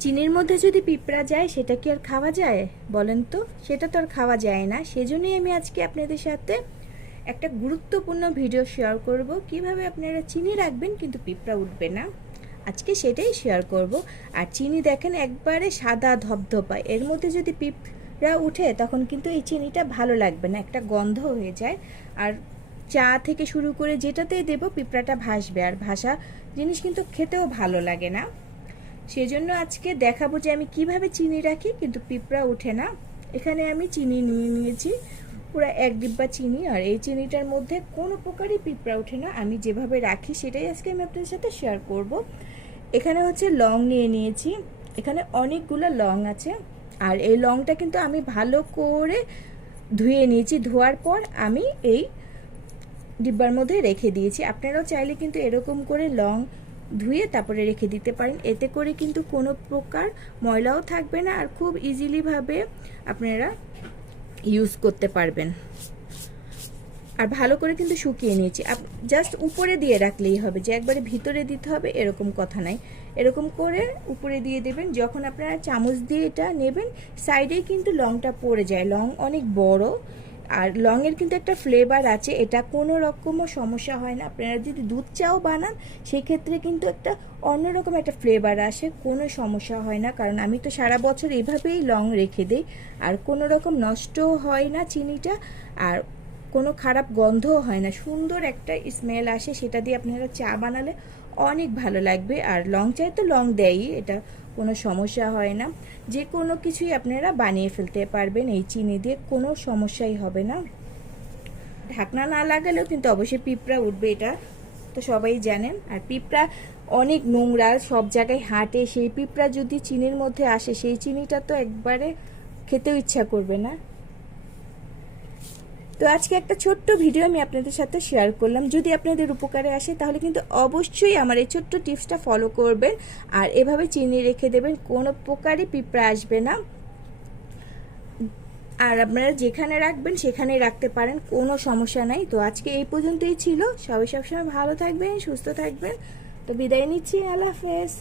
চিনির মধ্যে যদি পিঁপড়া যায়, সেটা কি আর খাওয়া যায়? বলেন তো, সেটা তো আর খাওয়া যায় না। সেজন্যই আমি আজকে আপনাদের সাথে একটা গুরুত্বপূর্ণ ভিডিও শেয়ার করব। কীভাবে আপনারা চিনি রাখবেন, কিন্তু পিঁপড়া উঠবে না? আজকে সেটাই শেয়ার করব। আর চিনি দেখেন, একবারে সাদা ধপধপা এর মধ্যে যদি পিঁপড়া উঠে, তখন কিন্তু এই চিনিটা ভালো লাগবে না, একটা গন্ধ হয়ে যায়। আর চা থেকে শুরু করে যেটাতেই দেব, পিঁপড়াটা ভাসবে। আর ভাসা জিনিস কিন্তু খেতেও ভালো লাগে না। সেজন্য আজকে দেখাবো যে আমি কীভাবে চিনি রাখি, কিন্তু পিঁপড়া ওঠে না। এখানে আমি চিনি নিয়ে নিয়েছি, পুরো এক ডিব্বা চিনি, আর এই চিনিটার মধ্যে কোনো প্রকারই পিঁপড়া ওঠে না। আমি যেভাবে রাখি সেটাই আজকে আমি আপনাদের সাথে শেয়ার করব। এখানে হচ্ছে লং নিয়ে নিয়েছি, এখানে অনেকগুলো লং আছে, আর এই লংটা কিন্তু আমি ভালো করে ধুয়ে নিয়েছি, ধোয়ার পর আমি এই ডিব্বার মধ্যে রেখে দিয়েছি। আপনারাও চাইলে কিন্তু এরকম করে লং ধুয়ে তারপরে রেখে দিতে পারেন। এতে করে কিন্তু কোনো প্রকার ময়লাও থাকবে না আর খুব ইজিলিভাবে আপনারা ইউজ করতে পারবেন। আর ভালো করে কিন্তু শুকিয়ে নিয়েছি। জাস্ট উপরে দিয়ে রাখলেই হবে। যে একবারে ভিতরে দিতে হবে এরকম কথা নাই। এরকম করে উপরে দিয়ে দেবেন। যখন আপনারা চামচ দিয়ে এটা নেবেন সাইডেই কিন্তু লংটা পড়ে যায়। লং অনেক বড়। আর লংয়ের কিন্তু একটা ফ্লেভার আছে, এটা কোনো রকমও সমস্যা হয় না। আপনারা যদি দুধ চাও বানান, সেক্ষেত্রে কিন্তু একটা অন্যরকম একটা ফ্লেভার আসে, কোনো সমস্যা হয় না। কারণ আমি তো সারা বছর এভাবেই লং রেখে দিই, আর কোনো রকম নষ্টও হয় না চিনিটা, আর কোনো খারাপ গন্ধও হয় না। সুন্দর একটা স্মেল আসে, সেটা দিয়ে আপনারা চা বানালে অনেক ভালো লাগবে। আর লং চাই তো লং দেয়ই, এটা কোনো সমস্যা হয় না। যে কোনো কিছুই আপনারা বানিয়ে ফেলতে পারবেন, এই চিনি দিয়ে কোনো সমস্যাই হবে না। ঢাকনা না লাগালেও কিন্তু অবশ্যই পিঁপড়া উঠবে এটা, তো সবাই জানেন। আর পিঁপড়া অনেক নোংরা, সব জায়গায় হাঁটে, সেই পিঁপড়া যদি চিনির মধ্যে আসে, সেই চিনিটা তো একবারে খেতেও ইচ্ছা করবে না। তো আজকে একটা ছোট্ট ভিডিও আমি আপনাদের সাথে শেয়ার করলাম। যদি আপনাদের উপকারে আসে, তাহলে কিন্তু অবশ্যই আমার এই ছোট্ট টিপসটা ফলো করবেন আর এভাবে চিনি রেখে দেবেন, কোনো প্রকারই পিঁপড়া আসবে না। আর আপনারা যেখানে রাখবেন, সেখানেই রাখতে পারেন, কোনো সমস্যা নাই। তো আজকে এই পর্যন্তই ছিল। সবাই সবসময় ভালো থাকবেন, সুস্থ থাকবেন। তো বিদায় নিচ্ছি, আল্লাহ হাফেজ।